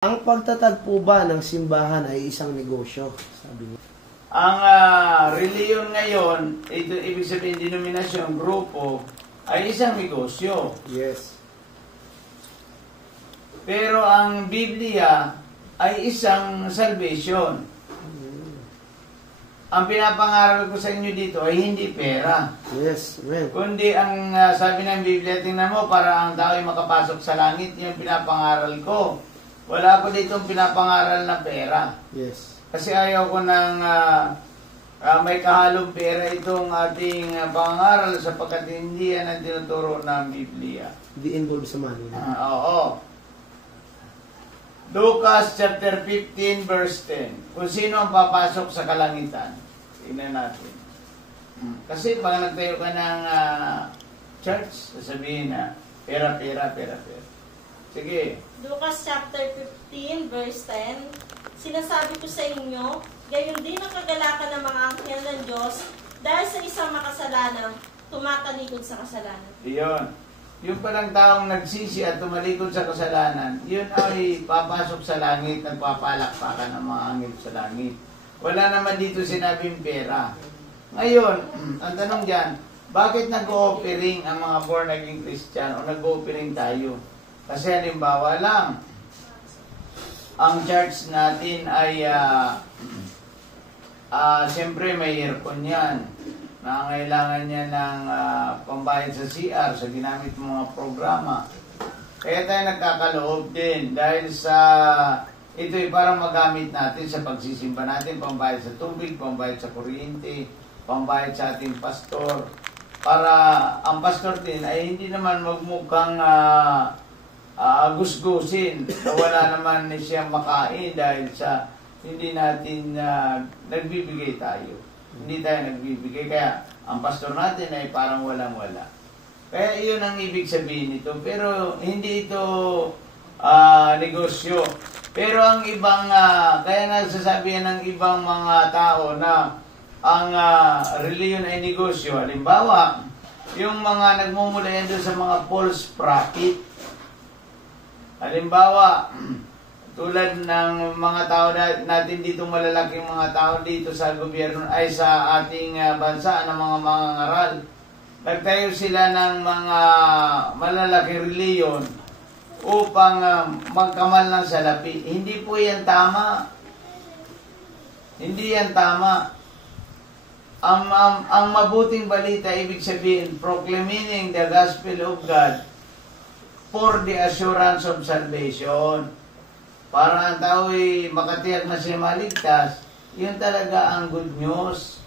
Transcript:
Ang pagtatagpo ba ng simbahan ay isang negosyo? Sabi niya. Ang reliyon ngayon, ito ibig sabihin denominasyon, grupo, ay isang negosyo. Yes. Pero ang Biblia ay isang salvation. Ang pinapangaral ko sa inyo dito ay hindi pera. Yes, amen. Kundi ang sabi ng Biblia, tingnan mo, para ang tao ay makapasok sa langit, yung pinapangaral ko. Wala ko dito pinapangaral na pera. Yes. Kasi ayaw ko ng may kahalong pera itong ating pangaral sapagkat hindi yan ang tinuturo ng Biblia. Di involved sa money. Oo. Lucas chapter 15 verse 10. Kung sino ang papasok sa kalangitan. Tingnan natin. Kasi pag nagtayo ka ng church, sasabihin na pera. Sige. Lucas chapter 15 verse 10. Sinasabi ko sa inyo, gayon din ang kagalakan ng mga anghel ng Diyos dahil sa isang makasalanan, tumatalikod sa kasalanan. Iyon. Yung palang taong nagsisi at tumalikod sa kasalanan, yun ay papasok sa langit, nagpapalakpakan ang mga anghel sa langit. Wala naman dito sinabing pera. Ngayon, ang tanong dyan, bakit nag-o-offering ang mga born-again Christian o nag-o-offering tayo? Kasi halimbawa lang, ang church natin ay siyempre may aircon yan. Nangangailangan niya ng pambayad sa CR sa ginamit mga programa. Kaya tayo nagkakaloob din dahil sa ito ay para magamit natin sa pagsisimba natin, pambayad sa tubig, pambayad sa kuryente, pambayad sa ating pastor. Para ang pastor din ay hindi naman magmukhang gusgusin na wala naman siya makain dahil sa hindi natin nagbibigay tayo. Hindi tayo nagbibigay. Kaya ang pastor natin ay parang walang-wala. Kaya iyon ang ibig sabihin nito. Pero hindi ito negosyo. Pero ang ibang, kaya nagsasabihan ng ibang mga tao na ang reliyon ay negosyo. Halimbawa, yung mga nagmumula yan doon sa mga false prophet. Halimbawa, tulad ng mga tao natin dito, malalaking mga tao dito sa gobyerno ay sa ating bansa ng mga mangangaral. Nagtayo sila ng mga malalaking reliyon upang magkamal ng salapi. Hindi po yan tama. Hindi yan tama. Ang mabuting balita, ibig sabihin, proclaiming the gospel of God for the assurance of salvation. Para ang tao ay makatiyak na siya maligtas, yun talaga ang good news.